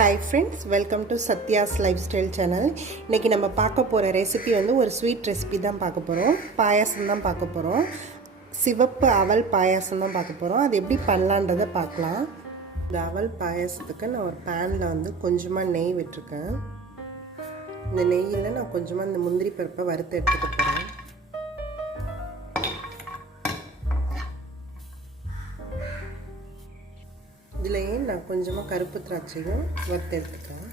Hi friends, welcome to Sathya's's Lifestyle Channel. இன்னைக்கு நம்ம பார்க்க போற ரெசிபி வந்து ஒரு ஸ்வீட் ரெசிபி தான் பார்க்க போறோம். பாயாசம் தான் பார்க்க போறோம். சிவப்பு அவல் பாயாசம் தான் பார்க்க போறோம். அது எப்படி பண்ணலாம்ன்றதை பார்க்கலாம். இந்த அவல் பாயாசத்துக்கு நான் ஒரு panல வந்து கொஞ்சமா நெய் விட்டுருக்கேன். இந்த நெய்யில நான் கொஞ்சமா இந்த முந்திரி பருப்பை வறுத்து எடுத்துக்க போறேன். இதிலேயே நான் கொஞ்சமாக கருப்பு திராட்சையும் வறுத்து எடுத்துக்கிறேன்.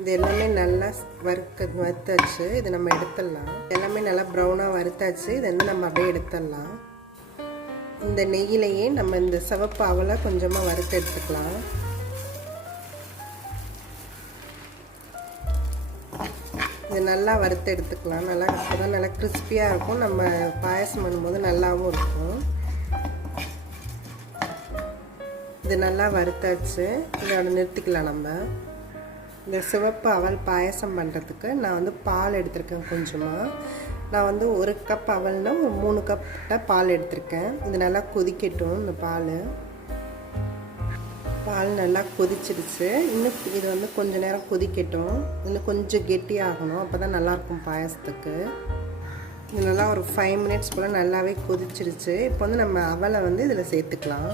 இது எல்லாமே நல்லா வறுத்தாச்சு. இது நம்ம எடுத்துடலாம். எல்லாமே நல்லா ப்ரௌனாக வறுத்தாச்சு. இது வந்து நம்ம அப்படியே எடுத்துடலாம். இந்த நெய்யிலேயே நம்ம இந்த சிவப்பு அவலை கொஞ்சமாக வறுத்து எடுத்துக்கலாம். இது நல்லா வறுத்து எடுத்துக்கலாம். நல்லா அப்போ தான் நல்லா கிறிஸ்பியாக இருக்கும். நம்ம பாயாசம் பண்ணும்போது நல்லாவும் இருக்கும். இது நல்லா வறுத்தாச்சு. இதோட நிறுத்திக்கலாம். நம்ம இந்த சிவப்பு அவல் பாயாசம் பண்ணுறதுக்கு நான் வந்து பால் எடுத்திருக்கேன். கொஞ்சமாக நான் வந்து 1 கப் அவல்னா ஒரு 3 கப் பால் எடுத்திருக்கேன். இது நல்லா கொதிக்கட்டும். இந்த பால் நல்லா கொதிச்சிடுச்சு. இன்னும் இது வந்து கொஞ்சம் நேரம் கொதிக்கட்டும். இன்னும் கொஞ்சம் கெட்டியாகணும். அப்போ தான் நல்லாயிருக்கும் பாயாசத்துக்கு. இது நல்லா ஒரு 5 மினிட்ஸ் போல் நல்லாவே கொதிச்சிடுச்சு. இப்போ வந்து நம்ம அவலை வந்து இதில் சேர்த்துக்கலாம்.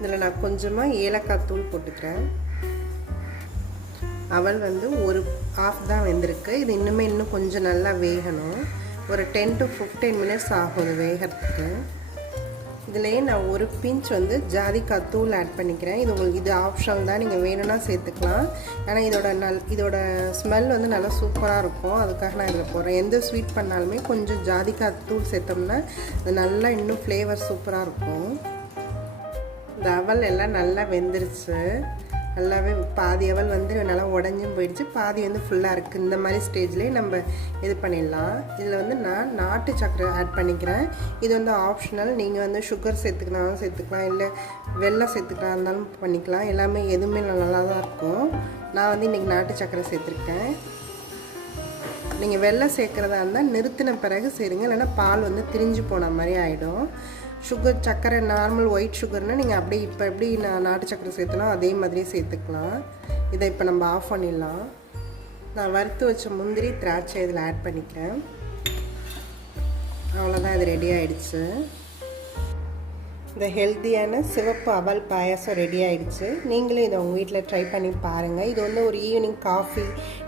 இதில் நான் கொஞ்சமாக ஏலக்காய் தூள் போட்டுக்கிறேன். அவல் வந்து ஒரு ½ தான் வெந்திருக்கு. இது இன்னும் கொஞ்சம் நல்லா வேகணும். ஒரு 10 to 15 மினிட்ஸ் ஆகும் இது வேகிறதுக்கு. இதுலேயே நான் ஒரு பிஞ்ச் வந்து ஜாதிக்காய் தூள் ஆட் பண்ணிக்கிறேன். இது ஆப்ஷனல் தான். நீங்கள் வேணும்னா சேர்த்துக்கலாம். ஆனால் இதோட ஸ்மெல் வந்து நல்லா சூப்பராக இருக்கும். அதுக்காக நான் இதில் போடுறேன். எந்த ஸ்வீட் பண்ணாலுமே கொஞ்சம் ஜாதிக்காய் தூள் சேர்த்தோம்னா அது நல்லா இன்னும் ஃப்ளேவர் சூப்பராக இருக்கும். இந்த அவல் எல்லாம் நல்லா வெந்துருச்சு. நல்லாவே பாதி அவல் வந்து நல்லா உடஞ்சும் போயிடுச்சு. பாதி வந்து ஃபுல்லாக இருக்குது. இந்த மாதிரி ஸ்டேஜ்லேயே நம்ம இது பண்ணிடலாம். இதில் வந்து நான் நாட்டு சர்க்கரை ஆட் பண்ணிக்கிறேன். இது வந்து ஆப்ஷனல். நீங்கள் வந்து சுகர் சேர்த்துக்கினாலும் சேர்த்துக்கலாம், இல்லை வெல்லம் சேர்த்துக்கலாம் இருந்தாலும் பண்ணிக்கலாம். எல்லாமே எதுவுமே நல்லா தான் இருக்கும். நான் வந்து இன்றைக்கி நாட்டு சர்க்கரை சேர்த்துருக்கேன். நீங்கள் வெல்லம் சேர்க்குறதா இருந்தால் நிறுத்தின பிறகு சேருங்க. இல்லைன்னா பால் வந்து திரிஞ்சு போன மாதிரி ஆகிடும். சர்க்கரை நார்மல் ஒயிட் சுகர்னால் நீங்கள் அப்படியே இப்போ எப்படி நான் நாட்டு சர்க்கரை சேர்த்தலாம் அதே மாதிரியே சேர்த்துக்கலாம். இதை இப்போ நம்ம ஆஃப் பண்ணிடலாம். நான் வறுத்து வச்ச முந்திரி திராட்சை இதில் ஆட் பண்ணிக்கிறேன். அவ்வளோதான், இது ரெடி ஆகிடுச்சு. இந்த ஹெல்த்தியான சிவப்பு அவல் பாயாசம் ரெடி ஆகிடுச்சு. நீங்களும் இதை உங்கள் வீட்டில் ட்ரை பண்ணி பாருங்கள். இது வந்து ஒரு ஈவினிங் காஃபி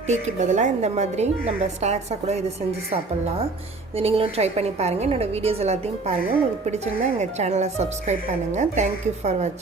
டீக்கு பதிலாக இந்த மாதிரி நம்ம ஸ்நாக்ஸாக கூட இது செஞ்சு சாப்பிட்லாம். இது நீங்களும் ட்ரை பண்ணி பாருங்கள். என்னோடய வீடியோஸ் எல்லாத்தையும் பாருங்கள். உங்களுக்கு பிடிச்சிருந்தா எங்கள் சேனலை சப்ஸ்கிரைப் பண்ணுங்கள். தேங்க்யூ ஃபார் வாட்சிங்.